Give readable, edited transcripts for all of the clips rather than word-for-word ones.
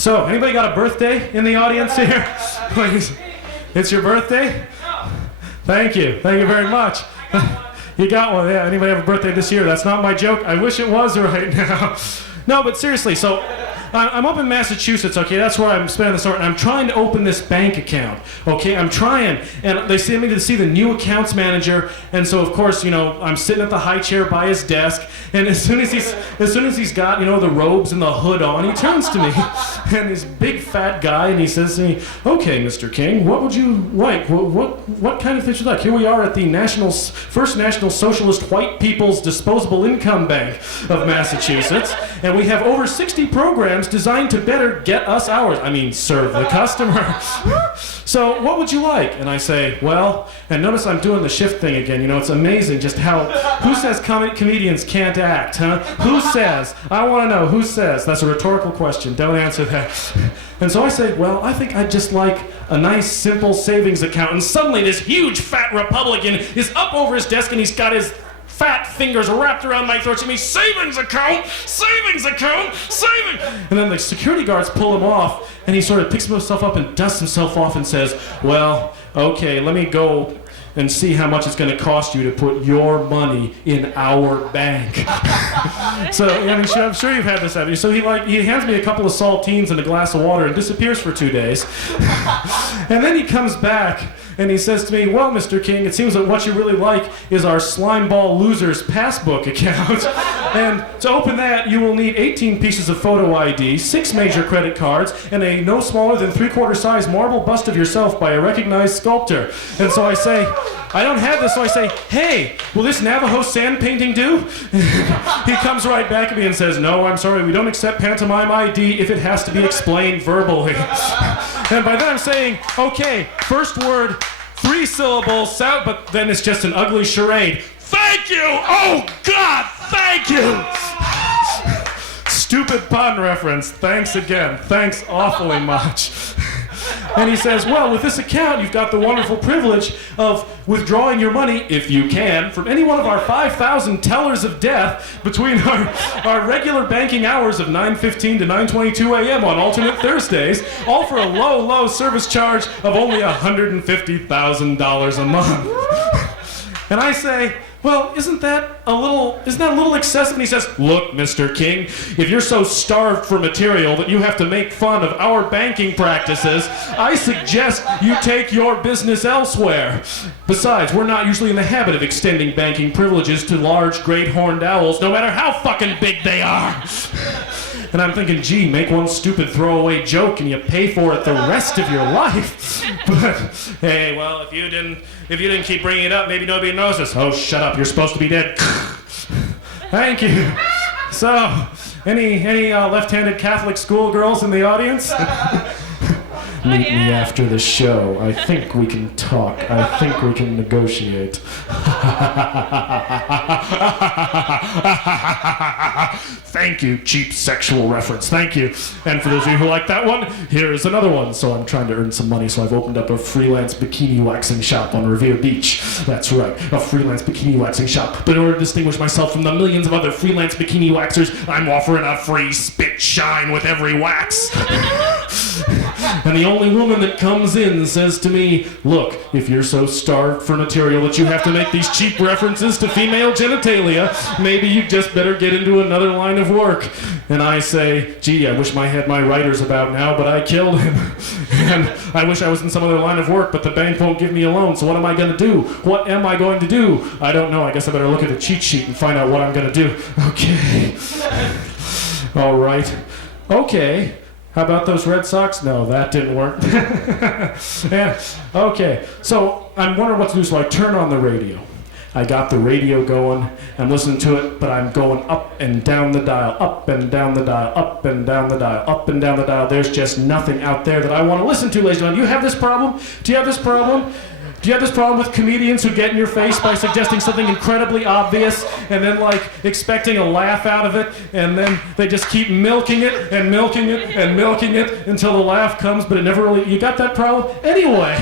So, anybody got a birthday in the audience here? Please. It's your birthday? Thank you. Thank you very much. You got one, yeah. Anybody have a birthday this year? That's not my joke. I wish it was right now. No, but seriously, so I'm up in Massachusetts, okay? That's where I'm spending the summer, and I'm trying to open this bank account, okay? I'm trying, and they send me to see the new accounts manager, and so of course, you know, I'm sitting at the high chair by his desk, and as soon as he's got, you know, the robes and the hood on, he turns to me, and he's a big fat guy, and he says to me, "Okay, Mr. King, what would you like? What kind of things would you like? Here we are at the First National Socialist White People's Disposable Income Bank of Massachusetts, and we have over 60 programs designed to better get us ours. I mean, serve the customer. So what would you like?" And I say, well, and notice I'm doing the shift thing again. You know, it's amazing just how, who says comedians can't act, huh? Who says? I want to know, who says? That's a rhetorical question. Don't answer that. And so I say, well, I think I'd just like a nice, simple savings account. And suddenly this huge, fat Republican is up over his desk and he's got his fat fingers wrapped around my throat, saying, "Savings account, savings account, savings." And then the security guards pull him off, and he sort of picks himself up and dusts himself off and says, "Well, okay, let me go and see how much it's going to cost you to put your money in our bank." So, I mean, I'm sure you've had this happen. So he hands me a couple of saltines and a glass of water and disappears for 2 days. And then he comes back and he says to me, "Well, Mr. King, it seems that what you really like is our Slimeball Losers Passbook account. And to open that, you will need 18 pieces of photo ID, 6 major credit cards, and a no smaller than 3/4 size marble bust of yourself by a recognized sculptor." And so I say, "I don't have this." So I say, "Hey, will this Navajo sand painting do?" He comes right back at me and says, "No, I'm sorry, we don't accept pantomime ID if it has to be explained verbally." And by then I'm saying, okay, first word, 3 syllables, sound, but then it's just an ugly charade. "Thank you! Oh, God, thank you!" Stupid pun reference. Thanks again. Thanks awfully much. And he says, "Well, with this account, you've got the wonderful privilege of withdrawing your money, if you can, from any one of our 5,000 tellers of death between our regular banking hours of 9:15 to 9:22 a.m. on alternate Thursdays, all for a low, low service charge of only $150,000 a month." And I say, "Well, isn't that a little excessive?" And he says, "Look, Mr. King, if you're so starved for material that you have to make fun of our banking practices, I suggest you take your business elsewhere. Besides, we're not usually in the habit of extending banking privileges to large great horned owls, no matter how fucking big they are." And I'm thinking, gee, make one stupid throwaway joke and you pay for it the rest of your life. But hey, well, if you didn't keep bringing it up, maybe nobody notices. "Oh, shut up! You're supposed to be dead." Thank you. So, any left-handed Catholic schoolgirls in the audience? Meet me after the show. I think we can talk. I think we can negotiate. Thank you, cheap sexual reference. Thank you. And for those of you who like that one, here's another one. So I'm trying to earn some money, so I've opened up a freelance bikini waxing shop on Revere Beach. That's right, a freelance bikini waxing shop. But in order to distinguish myself from the millions of other freelance bikini waxers, I'm offering a free spit shine with every wax. And the only woman that comes in says to me, "Look, if you're so starved for material that you have to make these cheap references to female genitalia, maybe you just better get into another line of work." And I say, "Gee, I wish I had my writers about now, but I killed him. And I wish I was in some other line of work, but the bank won't give me a loan, so what am I going to do? What am I going to do? I don't know. I guess I better look at the cheat sheet and find out what I'm going to do." Okay. All right. Okay. How about those Red Sox? No, that didn't work. Yeah. Okay, so I'm wondering what to do, so I turn on the radio. I got the radio going, I'm listening to it, but I'm going up and down the dial, up and down the dial, up and down the dial, up and down the dial. There's just nothing out there that I want to listen to, ladies and gentlemen. Do you have this problem? Do you have this problem? Do you have this problem with comedians who get in your face by suggesting something incredibly obvious and then like expecting a laugh out of it, and then they just keep milking it and milking it and milking it until the laugh comes, but it never really, you got that problem? Anyway,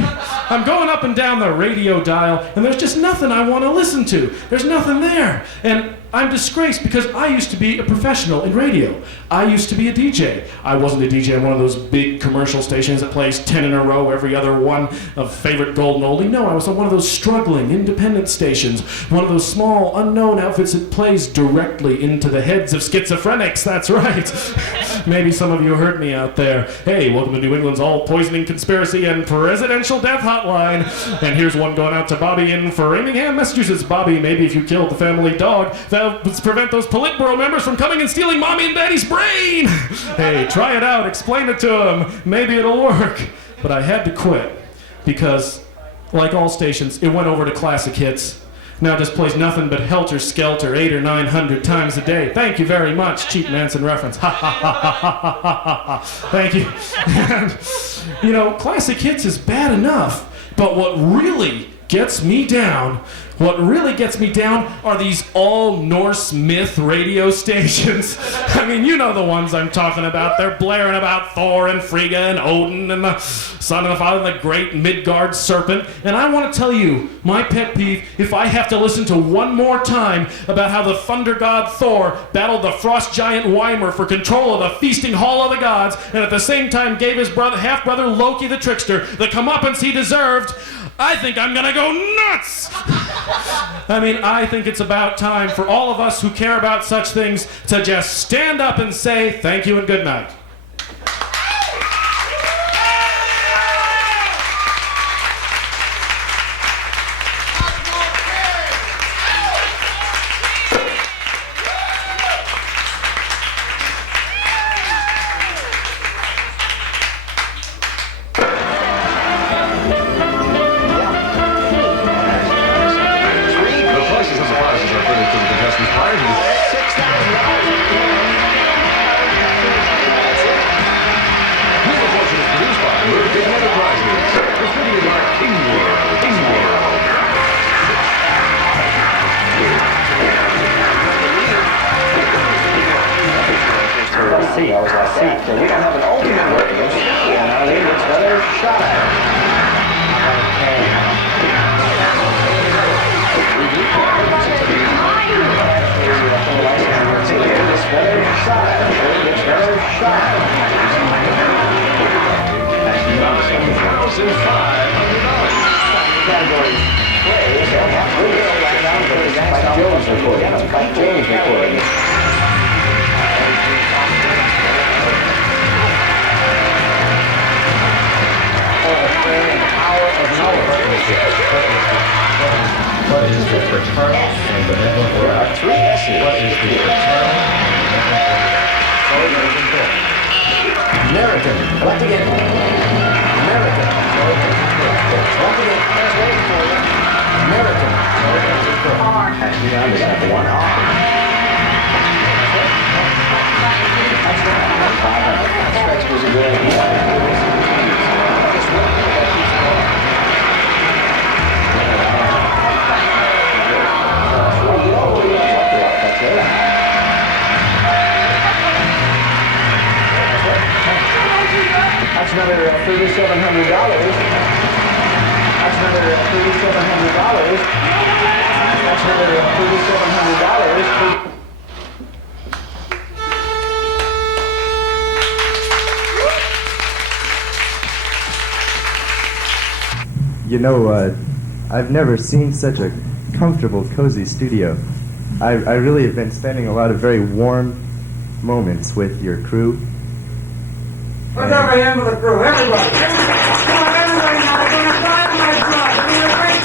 I'm going up and down the radio dial, and there's just nothing I want to listen to. There's nothing there. And I'm disgraced because I used to be a professional in radio. I used to be a DJ. I wasn't a DJ on one of those big commercial stations that plays 10 in a row, every other one of favorite golden oldie. No, I was on one of those struggling independent stations, one of those small unknown outfits that plays directly into the heads of schizophrenics. That's right. Maybe some of you heard me out there. Hey, welcome to New England's all-poisoning conspiracy and presidential death hotline. And here's one going out to Bobby in Framingham, Massachusetts. Bobby, maybe if you killed the family dog, that would prevent those Politburo members from coming and stealing Mommy and Daddy's brain. Hey, try it out. Explain it to them. Maybe it'll work. But I had to quit because, like all stations, it went over to classic hits. Now it just plays nothing but Helter Skelter 800 or 900 times a day. Thank you very much. Cheap Manson reference. Ha ha ha ha ha ha ha. Thank you. And, you know, classic hits is bad enough, but what really gets me down are these all-Norse myth radio stations. I mean, you know the ones I'm talking about. They're blaring about Thor and Frigga and Odin and the Son and the Father and the great Midgard serpent. And I want to tell you, my pet peeve, if I have to listen to one more time about how the thunder god Thor battled the frost giant Weimer for control of the feasting hall of the gods, and at the same time gave his half-brother Loki the trickster the comeuppance he deserved, I think I'm gonna go nuts! I mean, I think it's about time for all of us who care about such things to just stand up and say thank you and good night. So we don't have an ultimate radio, and our lead is another shot at it. Categories plays, Spike Jones recording. What is the fraternal and benevolent order? There are 3 S's. What is the fraternal and benevolent order? American. Collect again. American. Collect again. That's waiting for you. American. Actually, I understand the 1 R. That's right. That strikes me as a good idea. That's another $3,700. That's another $3,700. That's another $3,700. You know, I've never seen such a comfortable, cozy studio. I really have been spending a lot of very warm moments with your crew. Put up a hand with the crew, everybody. Come on, everybody now. We're going to dynamite job. We're doing a great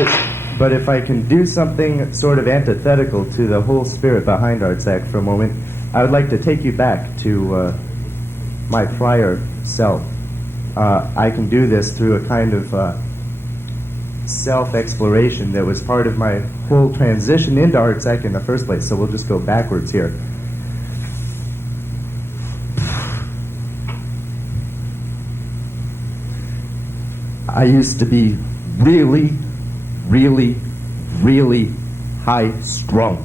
job. But if I can do something sort of antithetical to the whole spirit behind ArtsAct for a moment, I would like to take you back to my prior self. I can do this through a kind of self-exploration that was part of my whole transition into ArtsAct in the first place. So we'll just go backwards here. I used to be really, really, really high-strung.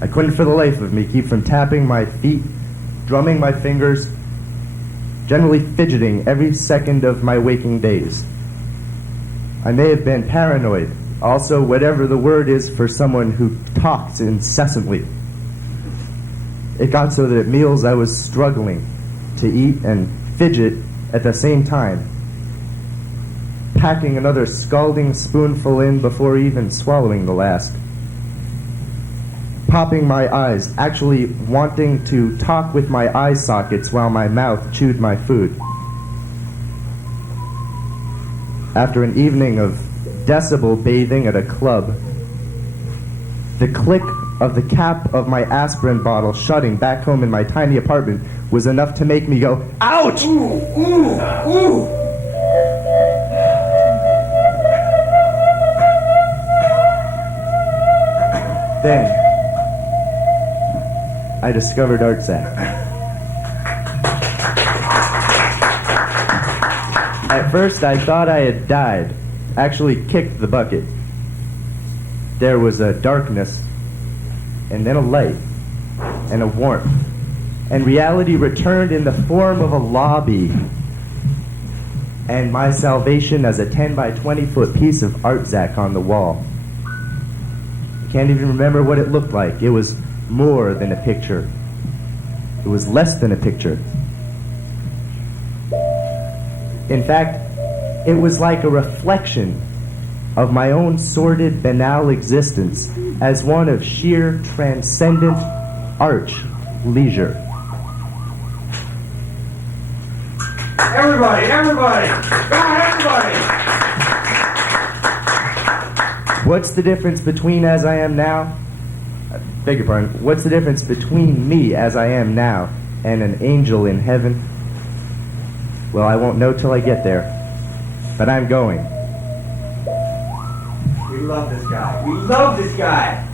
I couldn't for the life of me keep from tapping my feet, drumming my fingers, generally fidgeting every second of my waking days. I may have been paranoid, also whatever the word is for someone who talks incessantly. It got so that at meals I was struggling to eat and fidget at the same time, packing another scalding spoonful in before even swallowing the last. Popping my eyes, actually wanting to talk with my eye sockets while my mouth chewed my food. After an evening of decibel bathing at a club, the click of the cap of my aspirin bottle shutting back home in my tiny apartment was enough to make me go, ouch! Ooh, ooh, ooh. Then, I discovered Artsac. At first, I thought I had died, actually kicked the bucket. There was a darkness, and then a light, and a warmth, and reality returned in the form of a lobby, and my salvation as a 10 by 20 foot piece of Artsac on the wall. I can't even remember what it looked like. It was more than a picture. It was less than a picture. In fact, it was like a reflection of my own sordid, banal existence as one of sheer, transcendent arch leisure. Everybody, everybody! Come on, everybody! What's the difference between as I am now? Beg your pardon. What's the difference between me as I am now and an angel in heaven? Well, I won't know till I get there. But I'm going. We love this guy. We love this guy.